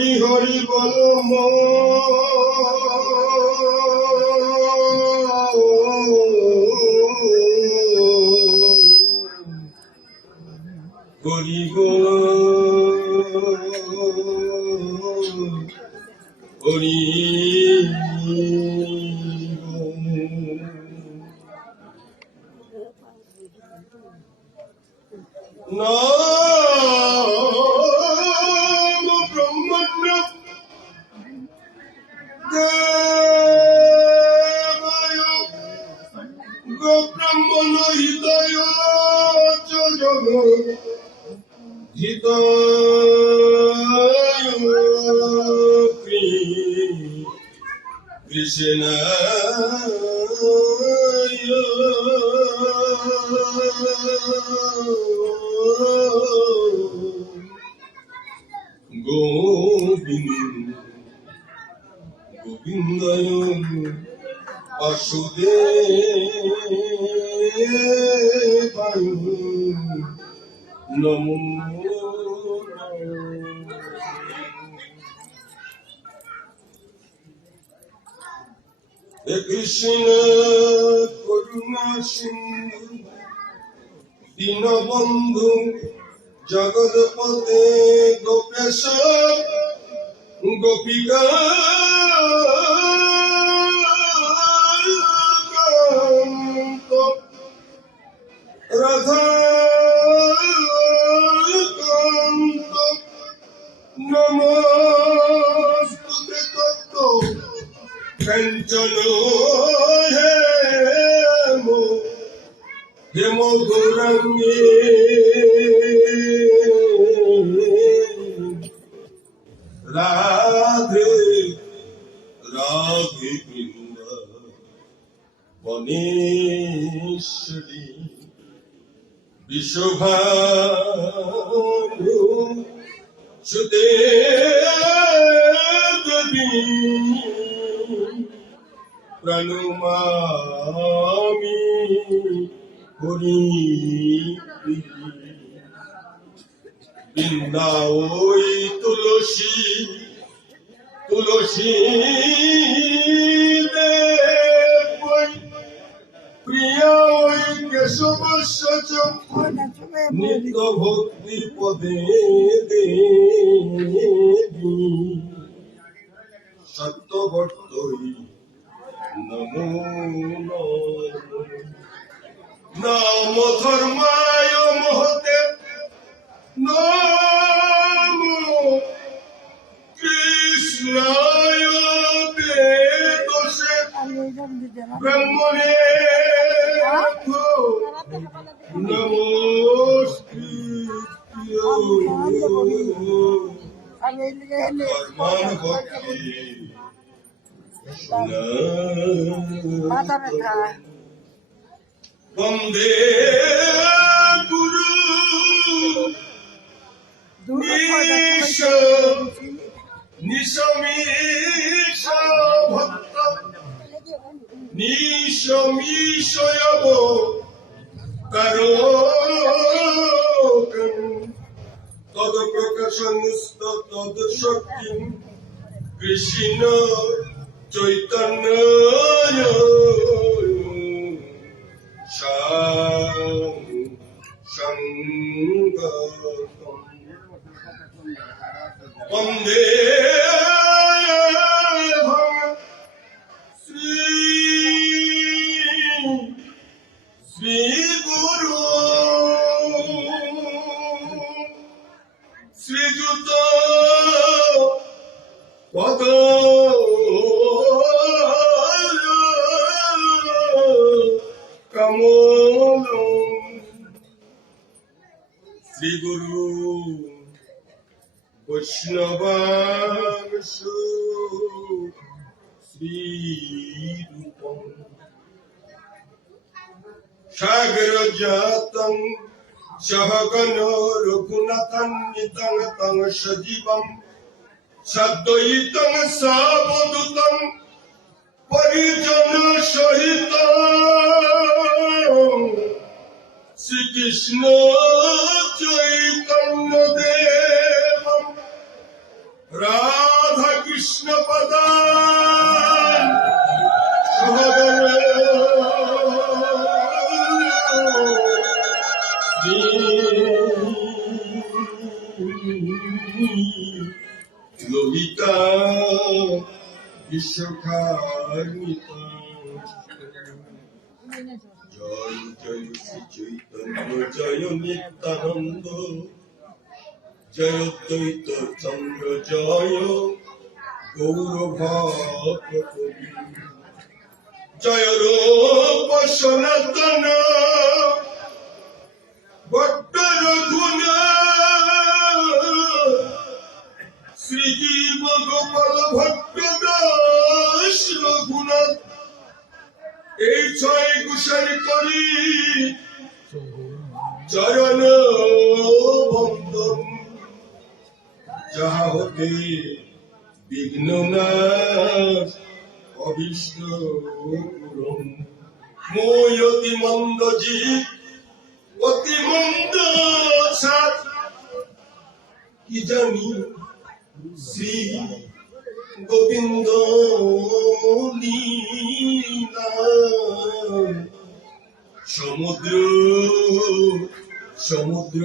হরি হরি বল হরি গো হরি নাম ব্রহ্মণ্য দেবায় গো ব্রাহ্মণ হৃদয় চ জগৎ হিতায় কৃষ্ণায় গোবিন্দায় বাসুদেবায় নমো হে কৃষ্ণ করুণা সিন্ধু দীনবন্ধু জগৎপতে গোপেশ গোপিকা রাধা নমস্তুতে তত্ত্ব কাঞ্চন হেম গৌরাঙ্গে রাধে রাধে বনেশ্বরী বিশ্বভানু সুদে দেবী প্রণমামি হরি বৃন্দাওই তুলসী তুলসী দেবৈ প্রিয়া ওই কেশব নিত্য ভক্তি পদে দেবী সত্যবর্তই নমো নাম ধর্মায় মহতে নমো কৃষ্ণায় বেদসে ব্রহ্মণে নমস্কৃত্য বন্দে গুরু নিশমিষ ভক্ত নিশমিষয়ব কারো তদ প্রকাশনস্ত তদ শক্তি কৃষ্ণ চৈতন্য বন্দে শ্রী গুরু শ্রীযুত পদ কমল শ্রী গুরু বৈষ্ণবাংশ শ্রীরূপম সাগর জাতং সহগণ রঘুনাথান্বিতং তং সজীবম সদ্বৈতং সাবধূতং পরিজন সহিত শ্রীকৃষ্ণ চৈতন্য দেব রাধা কৃষ্ণ পদান সহগণ ললিতা বিশ্বখান্বিতা জয় জয় শ্রী চৈতন্য জয় নিত্যানন্দ জয় দ্বৈত চন্দ্র জয় গৌরভক্ত কবি জয় রূপ সনাতন ভট্ট রঘুনাথ শ্রীজীব গোপাল ভট্ট দাস রঘুনাথ এই ছয় কুশল করি চরণ বন্দন যাহা হতে বিঘ্ন নাশ অভীষ্ট পূরণ মই অতি মন্দ জীব অতি মন্দ সাত কি জানি শ্রী গোবিন্দ লীলা সমুদ্র সমুদ্র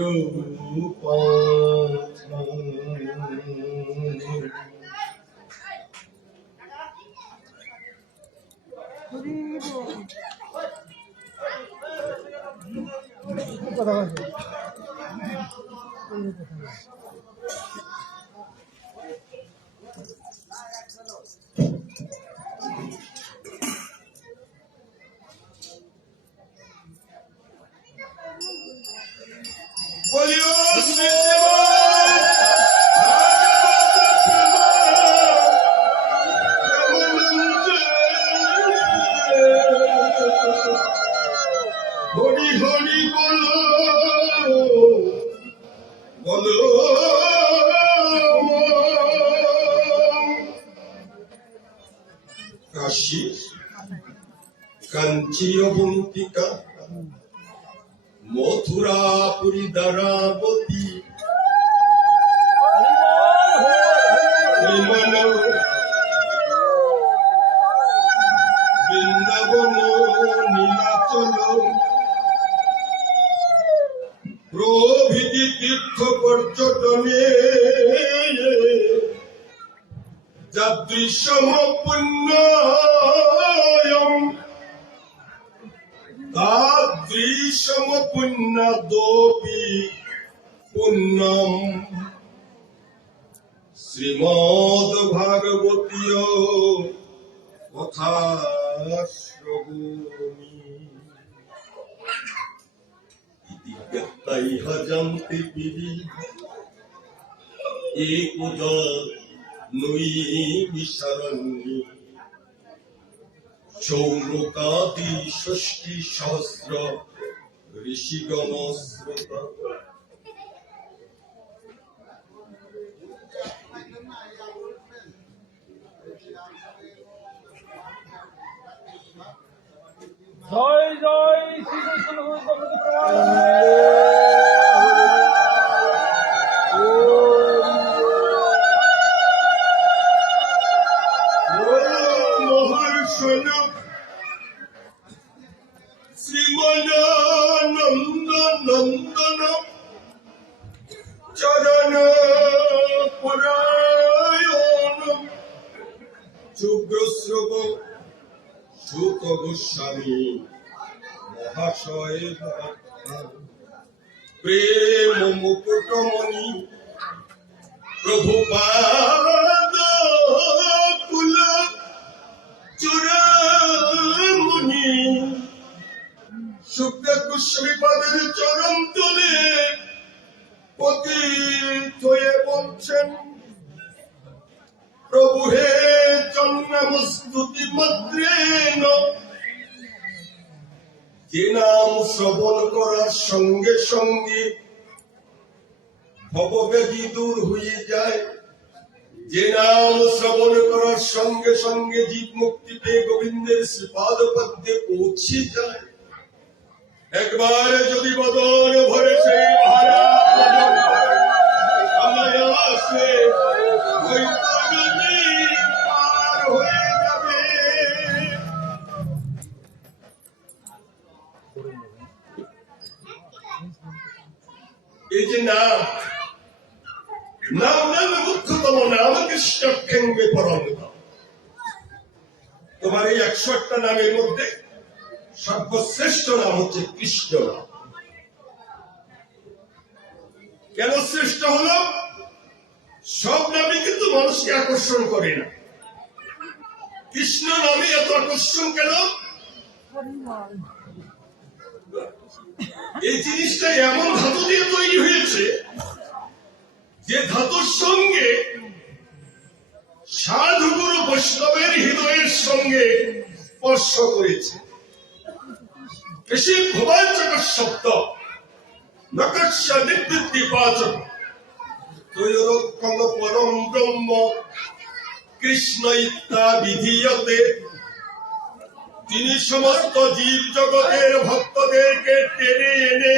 বলিও শ্রী হরি হরি বলো বলো কাশী কাঞ্চি অবন্তিকা মথুরা পুরী দ্বারাবতী বৃন্দাবন নীলাচল প্রভৃতি তীর্থ পর্যটনে যাদৃশম পুণ্যম তাদৃশম পুণ্যদোপি পুণ্যম শ্রীমদ ভাগবতীয় কথা শ্রবণী ইহা জানতে পেরি একদা নই বিশরণ্যে চৌরকাদি ষষ্ঠী সহস্র ঋষিগণ শ্রোতা জয় জয় শ্রীকৃষ্ণ মহর্ষণ শ্রীমনানন্দ নন্দন চরণ পরায়ণ শুভ্রশ্রব সুত গোস্বামী মহাশয় প্রেম মুকুটমণি প্রভুপাদ কুল চূড়ামণি শুক্র গোস্বামীপাদের চরণ তলে পতিত হয়ে বলছেন প্রভু হে জন্মস্তুতি মাত্রেন যে নাম শ্রবণ করার সঙ্গে সঙ্গে ভবব্যাধি দূর হয়ে যায়, যে নাম শ্রবণ করার সঙ্গে সঙ্গে জীব মুক্তি পেয়ে গোবিন্দের শ্রীপাদ পদ্মে পৌঁছে যায়। একবার যদি বদন ভরে সেই আসে হয়তো নদী পার হয়ে যাবে। এই যে নাম নামে মুখ্যতম নাম কৃষ্ণ খেঙ্গে পরম। তোমার এই 101টা নামের মধ্যে সর্বশ্রেষ্ঠ নাম হচ্ছে কৃষ্ণ নাম। কেন শ্রেষ্ঠ হলো? সব নামে কিন্তু মানুষকে আকর্ষণ করে না, কৃষ্ণ নামে এত আকর্ষণ কেন? এই জিনিসটা এমন ধাতু দিয়ে তৈরি হয়েছে যে ধাতুর সঙ্গে সাধুগুরু বৈষ্ণবের হৃদয়ের সঙ্গে স্পর্শ করেছে। বেশি ভোবাচক শব্দ নকস্য নিবৃত্তিপাচক তৈরোৎপন্ন পরম ব্রহ্ম কৃষ্ণ ইত্যা বিধীয়তে। তিনি সমস্ত জীব জগতের ভক্তদেরকে টেনে এনে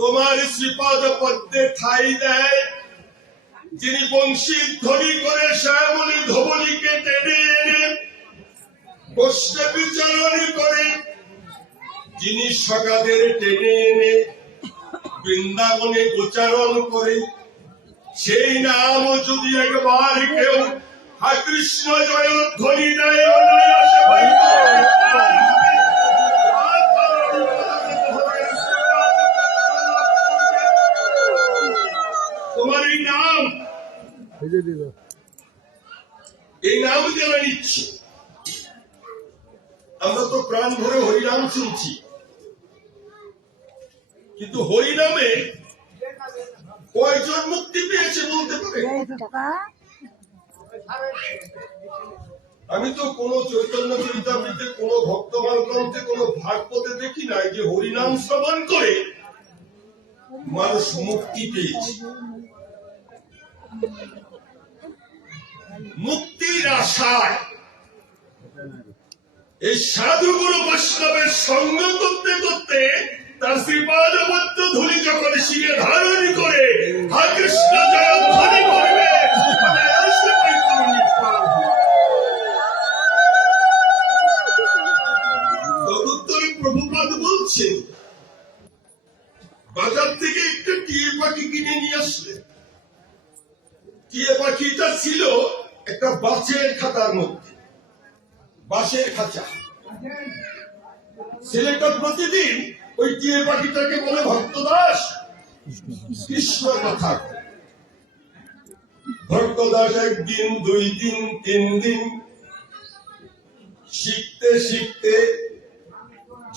তোমার শ্রীপাদ পদ্মে ঠাঁই দেয়। যিনি বংশী ধ্বনি করে শ্যামলী ধবলীকে টেনে এনে বসতে বিচরণ করে, যিনি সকাদের টেনে এনে বৃন্দাবনে গোচারণ করে, সেই নাম যদি একবার কেউ হা কৃষ্ণ জয় ধ্বনি দেয় অনায়াসে তোমার এই নাম যারা নিচ্ছে, আমরা তো প্রাণ ভরে হরিনাম শুনছি, কিন্তু হরিনামে কয়জন মুক্তি পেয়েছে বলতে পারে? আমি তো কোন চৈতন্য চরিতামৃতে, কোন ভক্তমাল গ্রন্থে, কোন ভাগবতে দেখি নাই যে হরিনাম শ্রবণ করে মানুষ মুক্তি পেয়েছে। মুক্তির আশায় এই সাধুগুরু বৈষ্ণবের সঙ্গ করতে করতে তার শ্রীপাদ পদ্ম ধূলি যখন শিরে ধারণ করে হা কৃষ্ণ জয় ধ্বনি করবে, তদুত্তরে প্রভুপাদ বলছেন বাজার থেকে একটা টিয়ে পাখি কিনে নিয়ে আসলে। টিয়ে পাখিটা ছিল একটা বাঁশের খাঁচার মধ্যে, বাঁশের খাঁচা। ছেলেটা প্রতিদিন ওই টিয়ে পাখিটাকে বলে ভক্তদাস কৃষ্ণ কথা। ভক্তদাস একদিন, 2 দিন, 3 দিন শিখতে শিখতে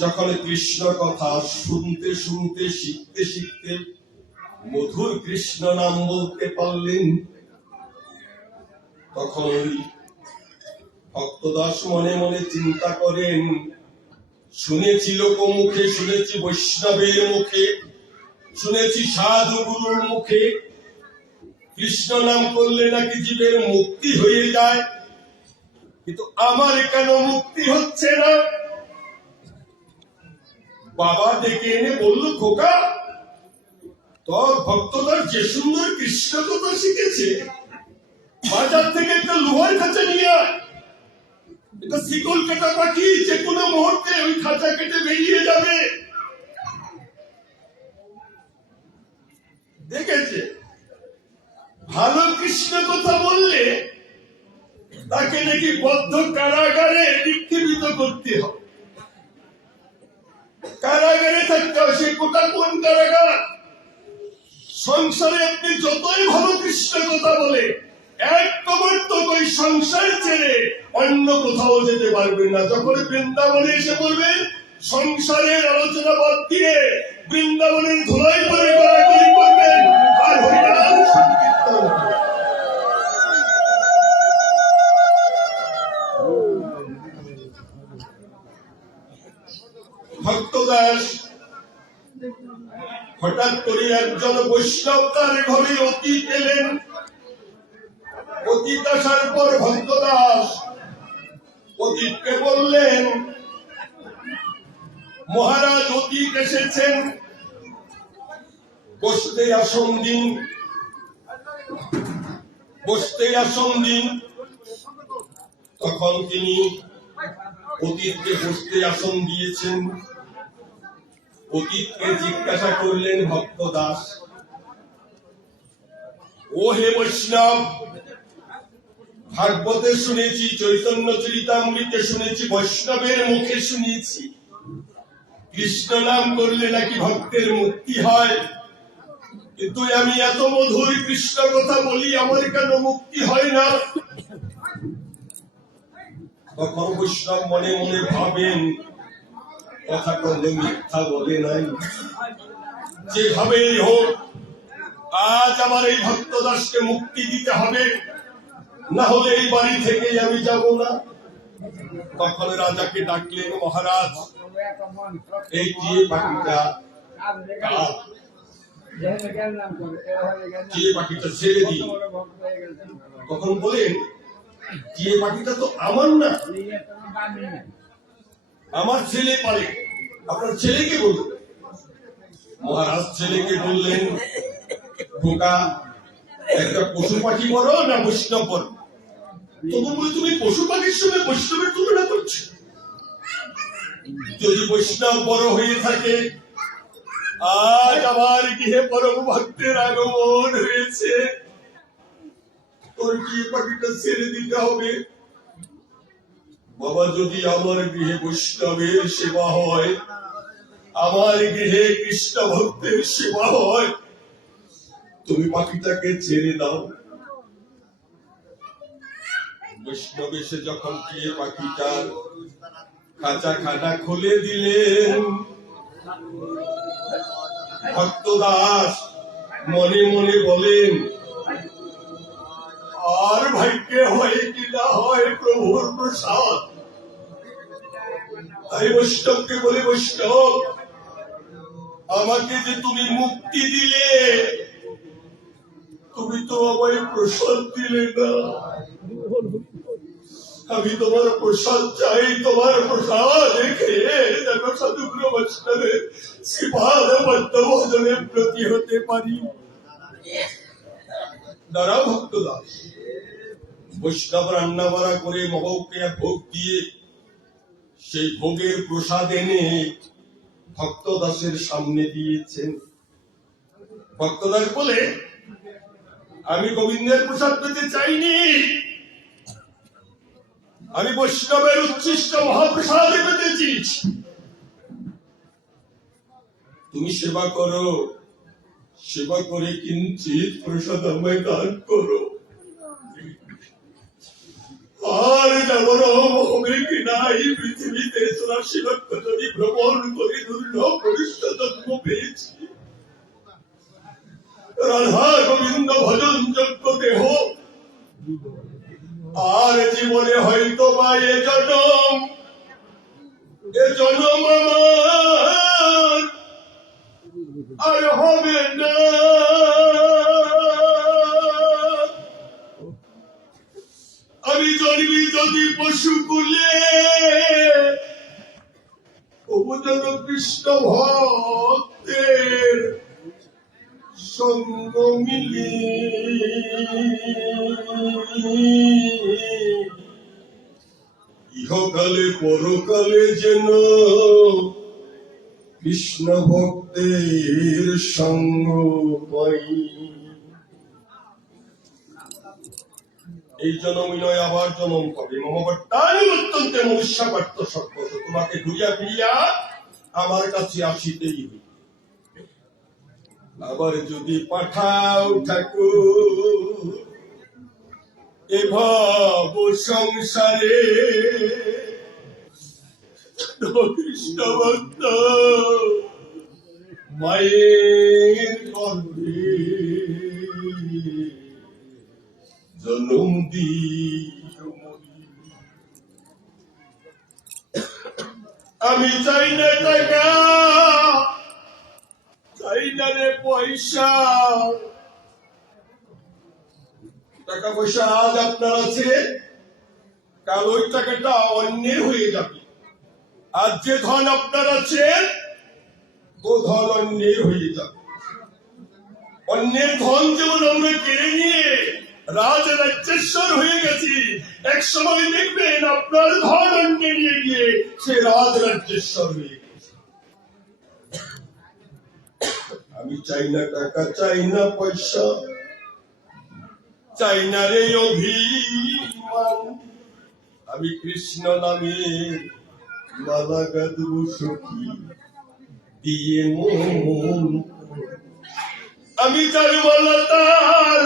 যখন কৃষ্ণ কথা শুনতে শুনতে শিখতে শিখতে মধুর কৃষ্ণ নাম বলতে পারলেন, তখন ভক্তদাস মনে মনে চিন্তা করেন, শুনেছি লোকমুখে, শুনেছি বৈষ্ণবের মুখে, শুনেছি সাধু গুরুর মুখে কৃষ্ণ নাম করলে নাকি জীবের মুক্তি হয়ে যায়, কিন্তু আমার কেন মুক্তি হচ্ছে না? বাবা ডেকে এনে বলল, খোকা তোর ভক্তদাস যে সুন্দর কৃষ্ণ কথা শিখেছে, বাজার থেকে একটা লোহার খাঁচা নিয়ে আয়। এটা শিকল কাটা পাখি, যে কোনো মুহূর্তে ওই খাঁচা কেটে বেরিয়ে যাবে। দেখেছে ভালো কৃষ্ণ কথা বললে তাকে নাকি বদ্ধ কারাগারে নিক্ষেপিত করতে হবে, কারাগারে থাকতে হবে। সে কোটা কোন কারাগার? সংসারে আপনি যতই ভালো কৃষ্ণ কথা বলে এক কবর্তক ওই সংসার ছেড়ে অন্য কোথাও যেতে পারবেন না। যখন বৃন্দাবনে এসে বলবেন সংসারের আলোচনা বাদ দিয়ে বৃন্দাবনের ধুলাই পরে গড়াগড়ি করবেন আর হরিনাম সংকীর্তন। ভক্তদাস হঠাৎ করে একজন বৈষ্ণব তার ঘরে অতীত এলেন। অতীত আসার পর ভক্তদাস অতীতকে বললেন, মহারাজ অতীত এসেছেন, বসতে আসন দিন। বসতে আসন দিন। তখন তিনি অতীতকে বসতে আসন দিয়েছেন। অতীতকে জিজ্ঞাসা করলেন ভক্ত দাস, ও হে বৈষ্ণব, ভাগবতে শুনেছি, চৈতন্য চরিতামৃতে শুনেছি, বৈষ্ণবের মুখে শুনেছি কৃষ্ণ নাম করলে নাকি ভক্তের মুক্তি হয়, কিন্তু আমি এত মধুর কৃষ্ণ কথা বলি, আমার কেন মুক্তি হয় না? তখন বৈষ্ণব মনে মনে ভাবেন, কথা কন্দ মিথ্যা বলে নাই। যেভাবেই হোক আজ আমার এই ভক্ত দাসকে মুক্তি দিতে হবে, না হলে এই বাড়ি থেকেই আমি যাব না। তখন রাজাকে ডাকলেন, মহারাজ, এই টিয়ে পাখিটা কার? টিয়ে পাখিটা ছেড়ে দিন। তখন বলেন, টিয়ে পাখিটা তো আমার না, আমার ছেলে পারে, আপনার ছেলেকে বলুন। মহারাজ ছেলেকে বললেন, বোকা, একটা পশু পাখি বড় না বৈষ্ণব বড়? তখন বলে, তুমি পশু পাখির সঙ্গে বৈষ্ণবের তুলনা করছো? যদি বৈষ্ণব বড় হয়ে থাকে, আজ আমার গৃহে পরম ভক্তের আগমন হয়েছে, তোর কি পাখিটা ছেড়ে দিতে হবে? বাবা, যদি আমার গৃহে বৈষ্ণবের সেবা হয়, আমার গৃহে কৃষ্ণ ভক্তের সেবা হয়, তুমি পাখিটাকে ছেড়ে দাও। বৈষ্ণব এসে যখন গিয়ে পাখিটার খাঁচা খানা খুলে দিলেন, ভক্ত দাস মনে মনে বলেন, আর ভাগ্যে হয় কি না হয় প্রভুর প্রসাদ। তাই বৈষ্ণবকে বলে, বৈষ্ণব, আমাকে যে তুমি মুক্তি দিলে, তুমি তো আমায় প্রসাদ দিলে না। আমি তোমার প্রসাদ চাই, তোমার প্রসাদ খেয়ে যেন সাধুগুরু বৈষ্ণবের শ্রীপাদ পদ্ম ভজনে প্রতি হতে পারি। দাঁড়া ভক্ত দাস। বৈষ্ণব রান্না বাড়া করে মহকে ভোগ দিয়ে সেই ভোগের প্রসাদ এনে ভক্ত দাসের সামনে দিয়েছেন। ভক্ত দাস বলে, আমি গোবিন্দের প্রসাদ পেতে চাইনি, আমি বৈষ্ণবের উচ্ছিষ্ট মহাপ্রসাদ পেতেছি। তুমি সেবা করো, সেবা করে কিঞ্চিত প্রসাদ আমায় দান করো। আর যেমন হবে কিনা এই পৃথিবীতে 84 লক্ষ যদি ভ্রমণ করে দুর্লভ কনিষ্ঠ জন্ম পেয়েছি। রাধা গোবিন্দ ভজন যোগ্য দেহ, আর জীবনে হয়তো বা এ জনম আমার আর হবে না। আমি জন্মি যদি পশুকুলে, তবু যেন কৃষ্ণ ভক্তের সঙ্গ মিলে। ইহকালে পরকালে যেন কৃষ্ণ ভক্তের সঙ্গ পাই। এই জনমই নয়, আবার জনম পাবে। মমবর্তানি অত্যন্ত মনুষ্য পার্থ সর্বত, তোমাকে ঘুরিয়া ফিরিয়া আমার কাছে আসিতেই হইবে। আবার যদি পাঠাও ঠাকুর এ ভব সংসারে, কৃষ্ণ ভক্ত মায়ের গর্ভে জন্ম দিও। আমি চাই না টাকা, চাই না রে পয়সা। টাকা পয়সা আজ আপনার আছে, কাল ওই টাকাটা অন্যের হয়ে যাবে। আজ যে ধন আপনার আছে, ও ধন অন্যের হয়ে যাবে। অন্যের ধন যেমন আমরা কেড়ে নিয়ে রাজরাজ্যেশ্বর হয়ে গেছি। এক সময় দেখবেন আপনার ধনকে নিয়ে গিয়ে সে রাজরাজ্যেশ্বর হয়ে গেছে। আমি চাই না টাকা, চাই না পয়সা, চাই না রে অভিমান। আমি কৃষ্ণ নামে মালা গাঁথব সখী দিয়ে মন। আমি তার মালা তার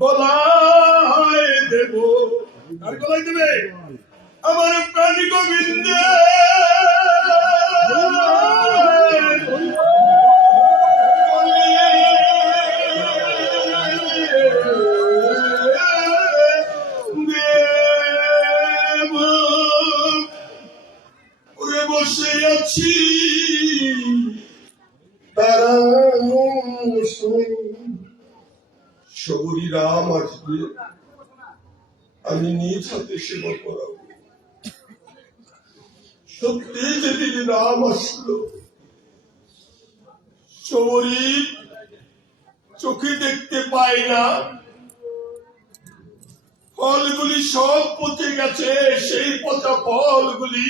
গলায় দেব। আর গলায় দেবে আমার প্রাণ গোবিন্দ। বসে আছি তারা শবরী রাম আসবে, আমি নিজ হাতে সেবা করাবো। সত্যি যেদিন রাম আসলো, শবরী চোখে দেখতে পায় না, ফলগুলি সব পচে গেছে। সেই পচা ফলগুলি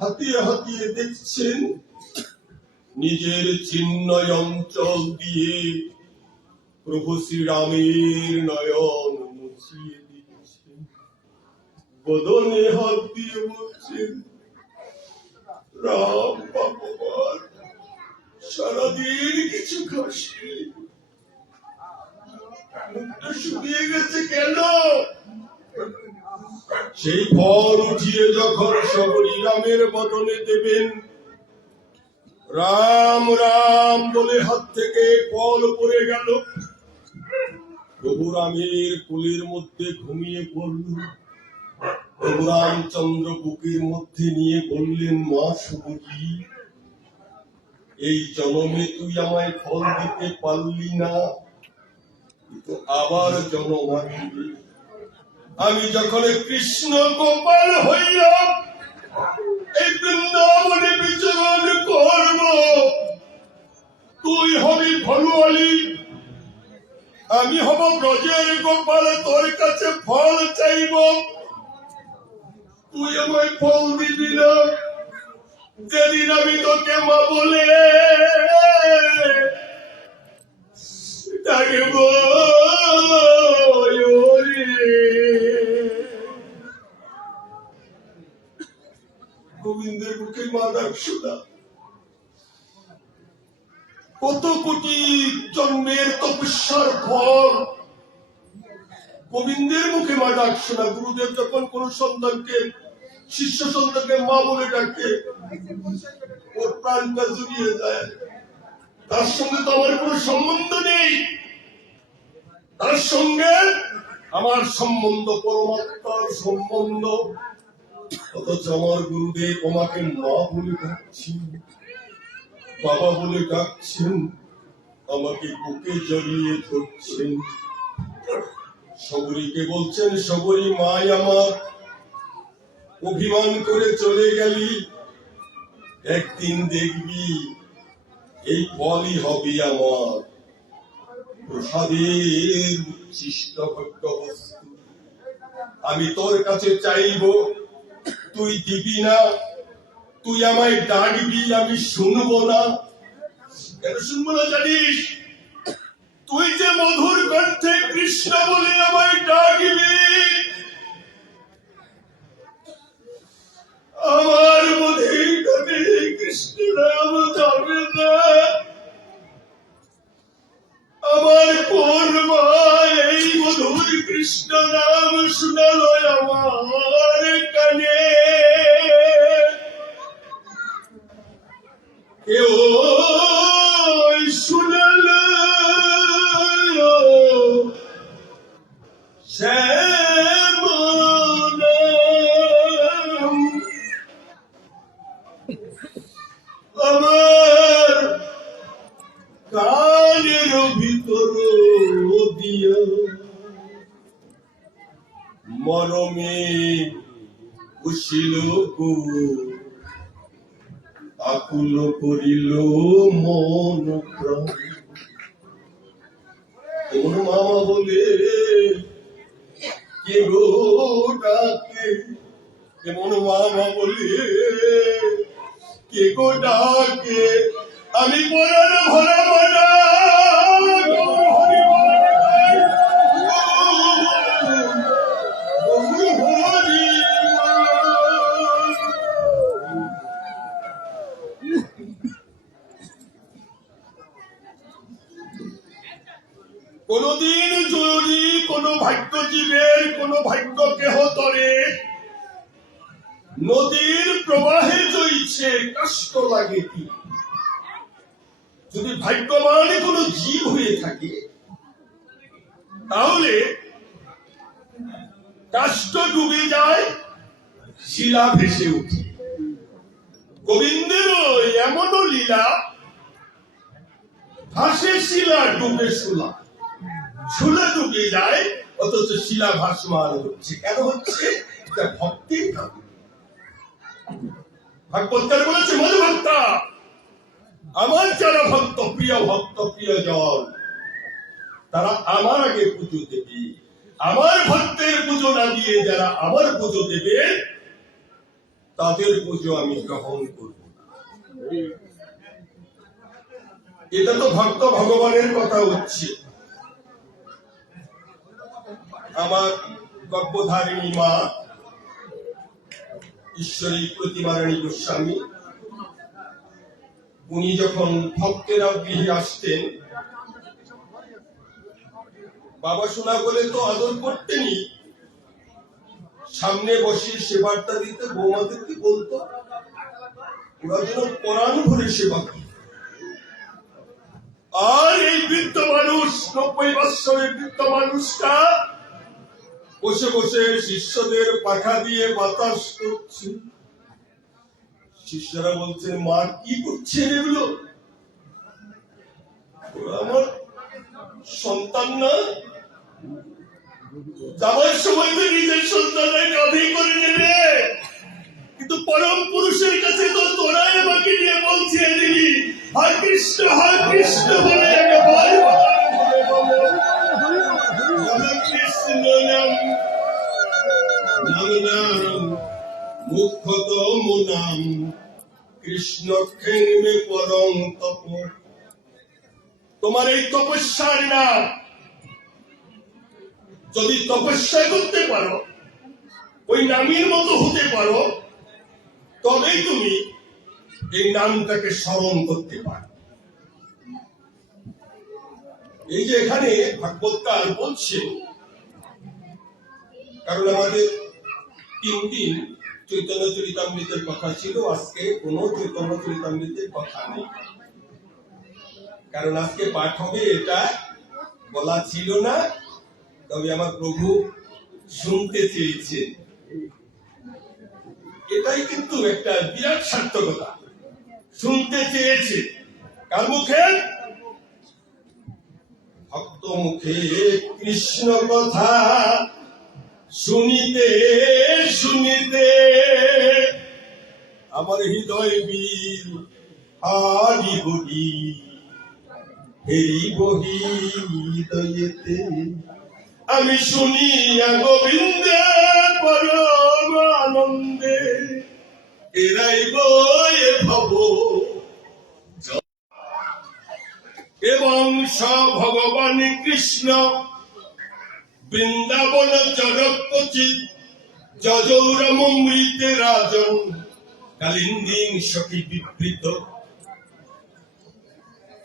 হাতিয়ে হাতিয়ে দেখছেন, নিজের চিন্ময় অঞ্চল দিয়ে প্রভু শ্রীরামের নয়ন মুছিয়ে দিচ্ছেন। বদনে হাত দিয়ে বলছেন, রাম ভগবান সারাদিন কিছু খাসনি, মুখটা শুকিয়ে গেছে কেন? সেই ফল উঠিয়ে যখন শবরী রামের বদনে দেবেন, রাম রাম বলে হাত থেকে ফল পড়ে গেল। প্রভু রামের কোলের মধ্যে ঘুমিয়ে পড়ল। প্রভু রামচন্দ্র বুকের মধ্যে নিয়ে বললেন, মা শবরী, এই জন্মে তুই আমায় ফল দিতে পারলি না, কিন্তু আবার জন্ম আসবে। আমি যখন কৃষ্ণ গোপাল হইয়া এই বৃন্দাবনে বিচরণ করব, তুই হবি ভলুয়ালি, আমি হব ব্রজের গোপাল, তোর কাছে ফল চাইব, তুই আমায় ফল দিবি না। যেদিন আমি তোকে মা বলে ডাকব, গোবিন্দের মুখে মা ডাক শোনা। কত কোটি জন্মের তপস্যার ফল গোবিন্দের মুখে মা ডাক শোনা। গুরুদেব যখন কোন সন্তানকে, শিষ্য সন্তানকে মা বলে ডাকে, ওর প্রাণটা জুড়িয়ে যায়। তার সঙ্গে তো আমার কোনো সম্বন্ধ নেই, তার সঙ্গে আমার সম্বন্ধ পরমাত্মার সম্বন্ধ। অথচ আমার গুরুদেব আমাকে মা বলে ডাকছেন, বাবা বলে ডাকছেন, আমাকে বুকে জড়িয়ে ধরছেন। শবরীকে বলছেন, শবরী মাই আমার, অভিমান করে চলে গেলি, একদিন দেখবি এই ফলই হবে আমার প্রসাদের উচ্ছিষ্ট ভক্ত বস্তু। আমি তোর কাছে চাইব, তুই দিবি না, তুই আমায় ডাকবি, আমি শুনবো না। কেন শুনবো না জানিস? তুই যে মধুর কণ্ঠে কৃষ্ণ বলে আমায় ডাকবি, আমার মধুর কণ্ঠে কৃষ্ণ নাম যাবে না। আমার কোন মা এই মধুর কৃষ্ণ নাম শুনালো আমার কানে? কেউ শুনালো শ্যাম আমার কানের ভিতর দিয়া, মরমে উশিল আকুল করিল মন প্রাণ। কেমন মামা বলে কে গো ডাকে, কেমন মামা বলে কে গো ডাকে, আমি পরাণ ভরা মানা কোনদিন যদি কোন ভাগ্যজীবের কোন ভাগ্য কেহ তরে নদীর প্রবাহে চলছে কষ্ট লাগে কি, যদি ভাগ্যবান কোন জীব হয়ে থাকে তাহলে কাষ্ঠ ডুবে যায়, শিলা ভেসে উঠে। গোবিন্দেরও এমনও লীলা, ভাসে শিলা ডুবে শুলা, শুলা ডুবে যায় অথচ শিলা ভাসমান হচ্ছে। কেন হচ্ছে? এটা ভক্তির কারণে। ভাগবতকার বলেছে মধুভক্তা, আমার যারা ভক্ত প্রিয় জন, তারা আমার আগে পুজো দেবে। আমার ভক্তের পুজো না দিয়ে যারা আমার পুজো দেবে তাদের পুজো আমি গ্রহণ করব না। এটা তো ভক্ত ভগবানের কথা হচ্ছে। আমার গর্ভধারিণী মা ঈশ্বরী প্রতিমারানী গোস্বামী, উনি যখন ভক্তেরা গৃহে আসতেন, বাবা শোনা বলে তো আদর করতেনি, সামনে বসে সেবাটা দিতে বৌমাদেরকে বলতো, ওরা যেন পরাণ ভরে সেবা করে। আর এই বৃদ্ধ মানুষ, 90 বৎসরের বৃদ্ধ মানুষটা বসে বসে শিষ্যদের পাখা দিয়ে বাতাস করছে। শিষ্যরা বলছেন, মা কি করছেন এগুলো? ওরা আমার সন্তান না, যাওয়ার সময় তো নিজের সন্তানের কাঁধে করে নেবে, কিন্তু পরম পুরুষের কাছে তো তোরাই আমাকে নিয়ে বলছে দিদি হরে কৃষ্ণ বলে কৃষ্ণ নাম মুখ্যতম নাম কৃষ্ণ খেঙ্গে পরম তপ। তোমার এই তপস্যার নাম, যদি তপস্যা করতে পারো, ওই নামের মতো হতে পারো, তবেই তুমি এই নামটাকে স্মরণ করতে পারো। এই যে এখানে ভাগবতকার বলছে, কারণ আমাদের 3 দিন চৈতন্য চরিতামৃতের কথা ছিল, আজকে কোন চৈতন্য চরিতামৃতের কথা নেই, কারণ আজকে পাঠ হবে এটা বলা ছিল না, তবে আমার প্রভু শুনতে চেয়েছে। এটাই কিন্তু একটা বিরাট সার্থকতা, শুনতে চেয়েছে। কার মুখে? ভক্ত মুখে কৃষ্ণ কথা শুনিতে শুনিতে আমার হৃদয় বীর হারি হরি হেরি বহি হৃদয়েতে। আমি শুনিয়া গোবিন্দে পরম আনন্দে এরাইব এ ভব, এবং স ভগবান কৃষ্ণ বৃন্দাবন চরকচিত যজৌরমৃতে রাজন কালিন্দী সখী বিবৃত।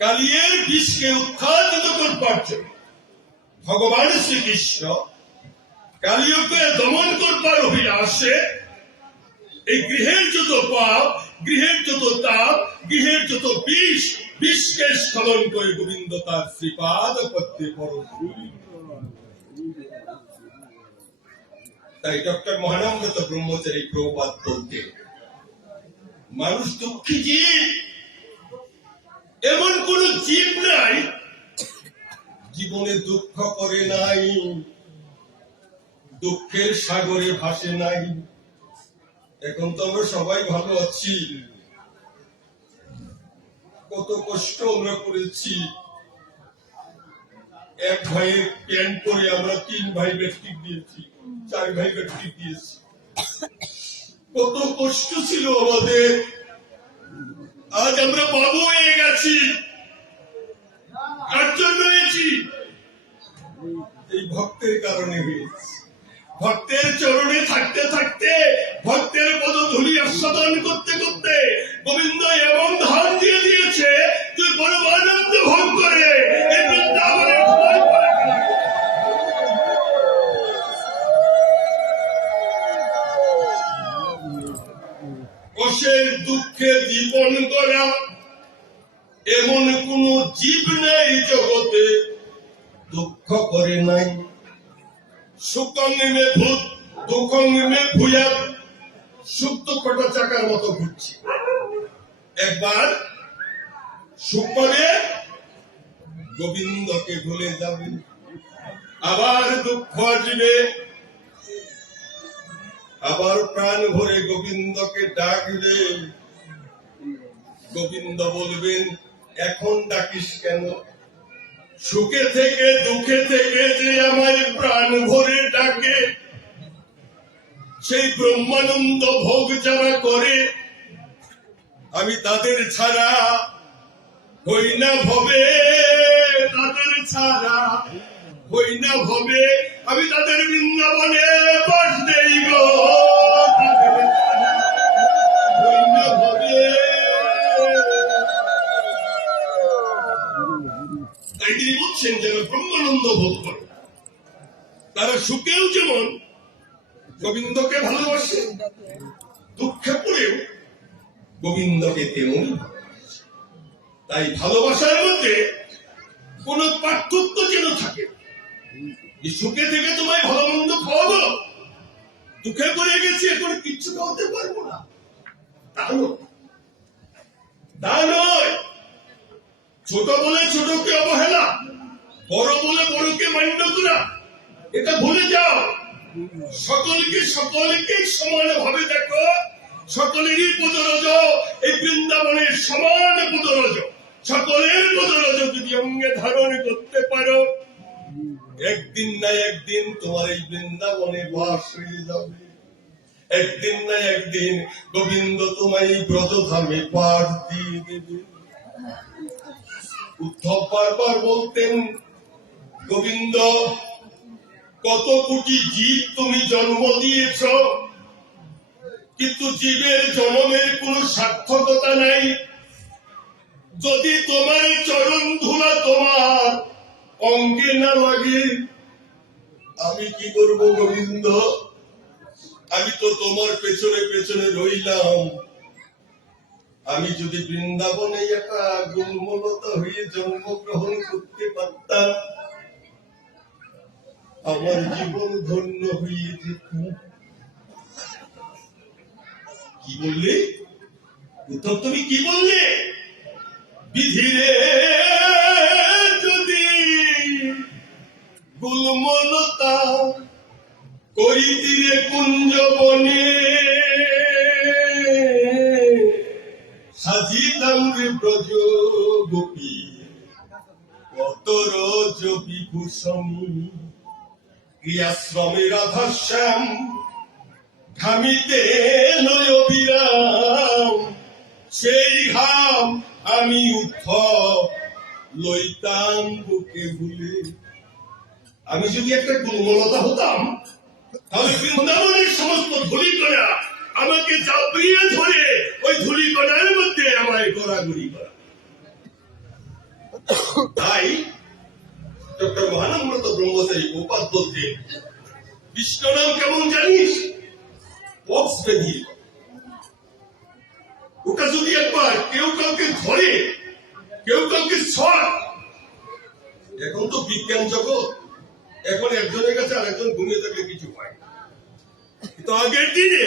কালিয়ের বিষকে উৎখাতিত করবার জন্য ভগবান শ্রীকৃষ্ণ কালিয়কে দমন করবার অভিলাষে এই গৃহের যত পাপ, গৃহের যত তাপ, গৃহের যত বিষকে স্খলন করে গোবিন্দ তার শ্রীপাদ পদ্মে পরম। তাই ডক্টর মহানন্দ ব্রহ্মচারী প্রভুপাদ বলতে, মানুষ দুঃখী জীব, এমন কোন জীব নাই জীবনে দুঃখ করে নাই, দুঃখের সাগরে ভাসে নাই। এখন তো আমরা সবাই ভালো আছি, কত কষ্ট আমরা করেছি, এক ভাইয়ের প্যান্ট পরে আমরা 3 ভাই মেট্রিক দিয়েছি, 4 ভাই মেট্রিক দিয়েছি। কত কষ্ট ছিল আমাদের, আজ আমরা বাবু হয়ে গেছি। কার জন্য হয়েছি? এই ভক্তের কারণে হয়েছে। ভক্তের চরণে থাকতে থাকতে, ভক্তের পদধূলি আস্বাদন করতে করতে গোবিন্দ এমন ধান দিয়ে দিয়েছে, তুই পরম আনন্দ ভোগ করে এই বৃন্দাবনে ভ্রমণ করে। কষ্টের দুঃখে জীবন করা এমন কোন জীব নেই জগতে দুঃখ করে নাই। সুখং মে ভূত দুঃখং মে ভূয়াৎ, সুখ দুঃখটা চাকার মতো ঘুরছে। একবার সুখ করে গোবিন্দকে ভুলে যাবে, আবার দুঃখ আসবে, আবার প্রাণ ভরে গোবিন্দকে ডাকবে। গোবিন্দ বলবেন, এখন ডাকিস কেন? সুখে থেকে দুঃখে থেকে যে আমার প্রাণ ভরে ডাকে, সেই ব্রহ্মানন্দ ভোগ যারা করে, আমি তাদের ছাড়া হই না ভবে, তাদের ছাড়া হই না ভবে, আমি তাদের বৃন্দাবনে বাস দেই গো, তাদের ছাড়া হই না ভবে। তাই তিনি বলছেন যেন ব্রহ্মানন্দ ভোগ করে। তারা সুখেও যেমন গোবিন্দকে ভালোবাসে, দুঃখে পড়েও গোবিন্দকে তেমন। তাই ভালোবাসার মধ্যে কোন পার্থক্য যেন থাকে। সুখে থেকে তোমায় ভালো মন্দ খাওয়াবো, দুঃখে পড়ে গেছি এখন কিচ্ছু খাওয়াতে পারবো না, তা নয়। ছোট বলে ছোটকে অবহেলা, বড় বলে বড়কে মান্য করা, এটা ভুলে যাও। সকলকে সমান ভাবে দেখো, সকলেরই পদরজ এই বৃন্দাবনের সমান পদরজ। সকলের পদরজ যদি অঙ্গে ধারণ করতে পারো, একদিন না একদিন তোমার এই বৃন্দাবনে বাস হয়ে যাবে। একদিন না একদিন গোবিন্দ তোমায় এই ব্রজধামে পাশ দিয়ে দেবে। উদ্ধব বারবার বলতেন, গোবিন্দ কত কোটি জীব তুমি জন্ম দিয়েছ, কিন্তু জীবের জন্মের কোন সার্থকতা নাই। যদি তোমার চরণ ধুলা তোমার অঙ্গে না লাগে, আমি কি করব গোবিন্দ? আমি তো তোমার পেছনে পেছনে রইলাম। আমি যদি বৃন্দাবনে একটা গুণমলতা হয়ে জন্মগ্রহণ করতে পারতাম, আমার জীবন ধন্য হয়ে যেত। কি বললে উদ্ধব, তুমি কি বললে? বিধিরে যদি গুলমলতা করিতিরে কুঞ্জ বনে, সাজিতাম রে ব্রজ গোপী কত রজ বিভূষণী। ক্রিয়াশ্রমে রাধাশ্যাম ঘামিতে নয় বিরাম, সেই ঘাম আমি উদ্ধব লইতাম বুকে ভুলে। আমি যদি একটা গুণমলতা হতাম, তাহলে বৃন্দাবনের সমস্ত ধূলিকণা আমাকে চাপিয়ে ধরে ওই ধূলিকণার মধ্যে আমায় গড়াগড়ি করা। তাই ডক্টর মহানম্রত ব্রহ্মচারী গোপাল বলতে, বিষ্ণু নাম কেমন জানিস? বক্স বেরিয়ে, ওটা যদি একবার কেউ কাউকে ধরে, কেউ কাউকে ছড়। এখন তো বিজ্ঞান জগৎ, এখন একজনের কাছে আরেকজন ঘুমিয়ে থাকলে কিছু হয়। কিন্তু আগের দিনে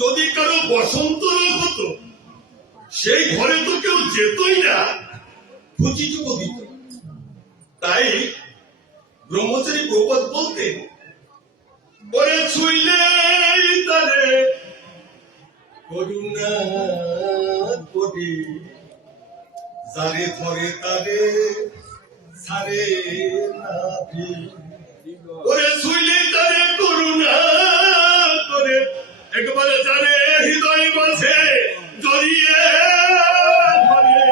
যদি কারো বসন্ত রোগ হতো, সেই ঘরে তো কেউ যেতই না, ফুচিটুকু দিত। তাই ব্রহ্মচারী গোপাল বলতেন, পরে ছুইলে তারে করুণা করে, যারে ধরে তারে সারে না ওরে শুইলে তারে করুণা করে একবারে জানে হৃদয় মাঝে জড়িয়ে ধরে।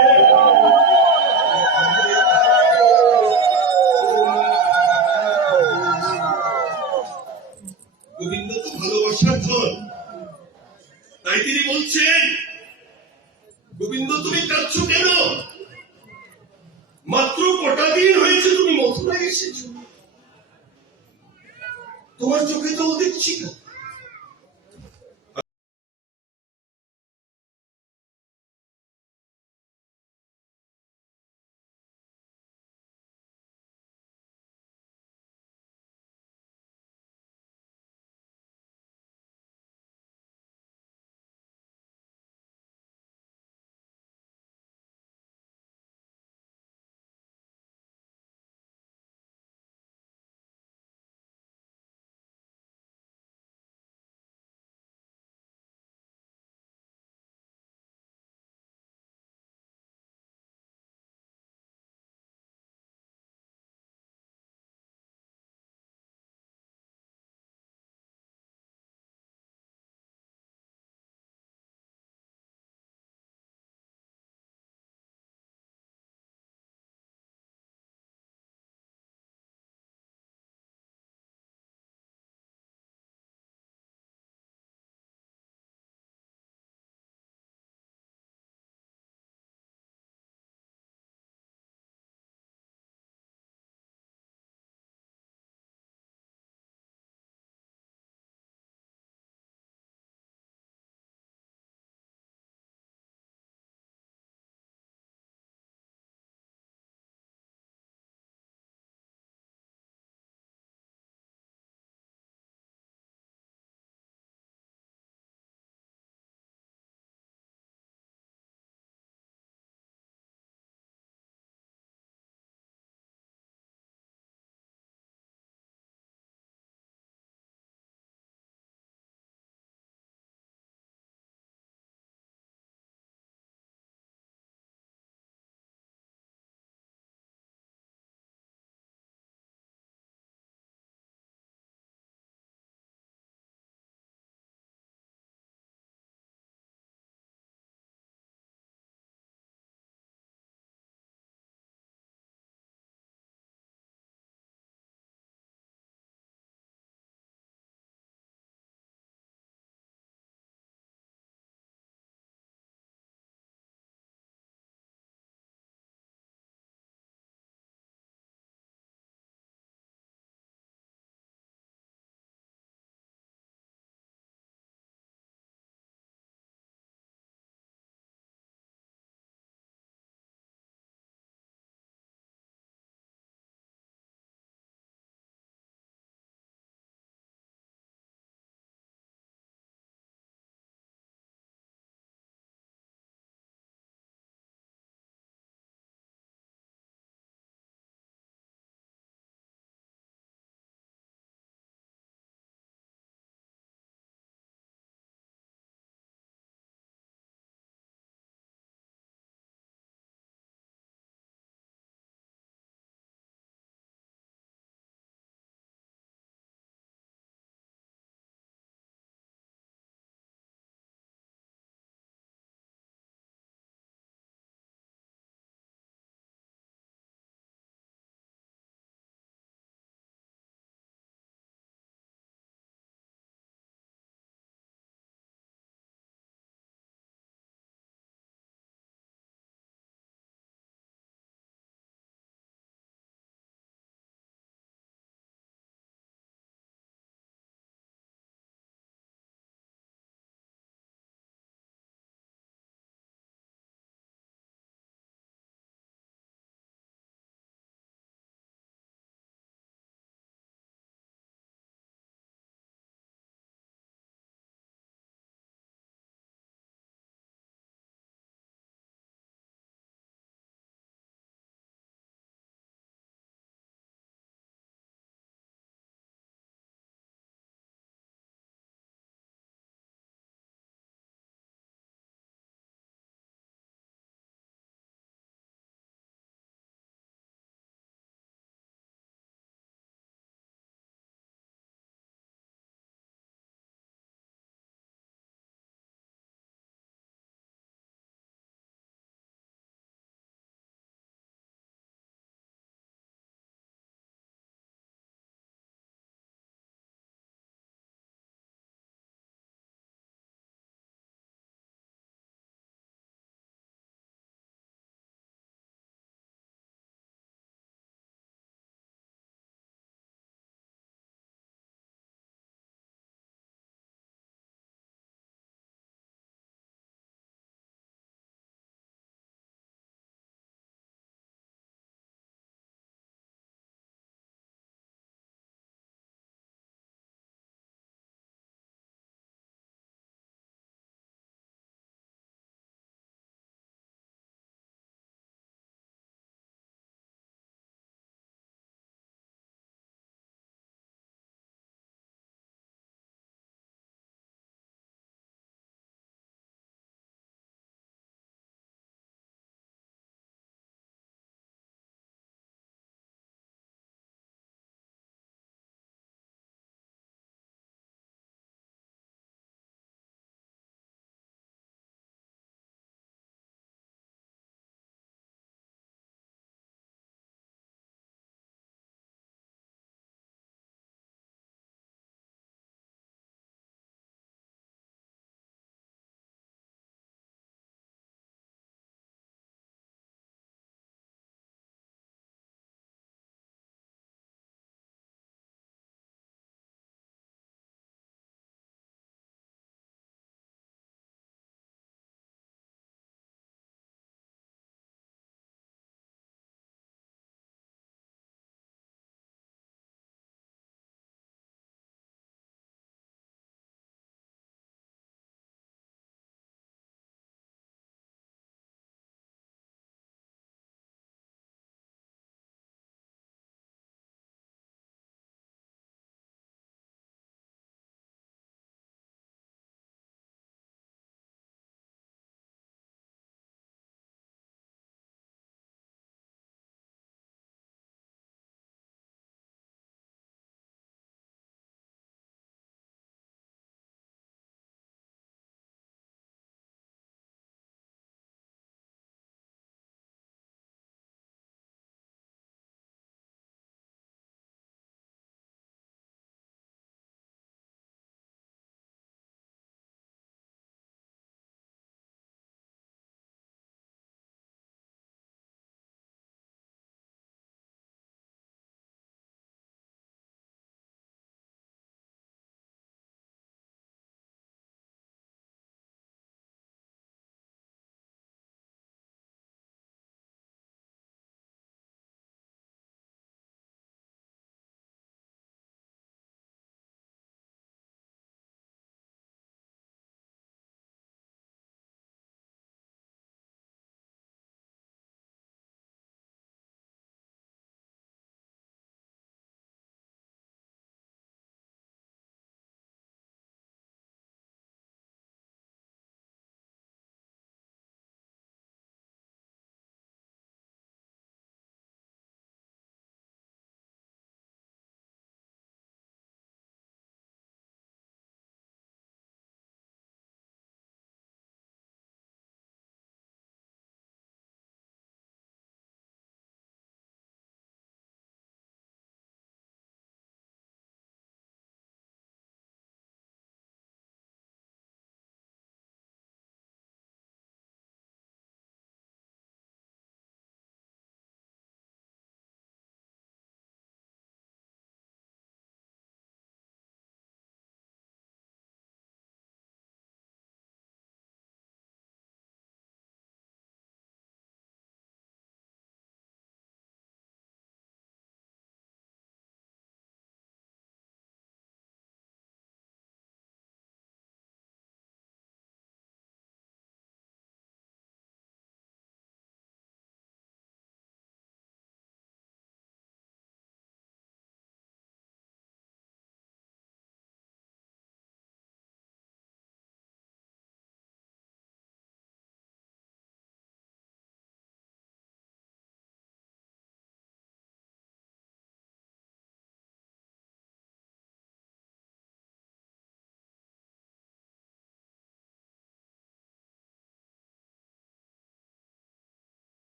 গোবিন্দ তো ভালোবাসার ধন, তাই তিনি বলছেন গোবিন্দ তুমি কাঁদছ কেন? মাত্র কটা দিন হয়েছে তুমি মথুরায় এসেছো, তোমার চোখে তো দেখছি না।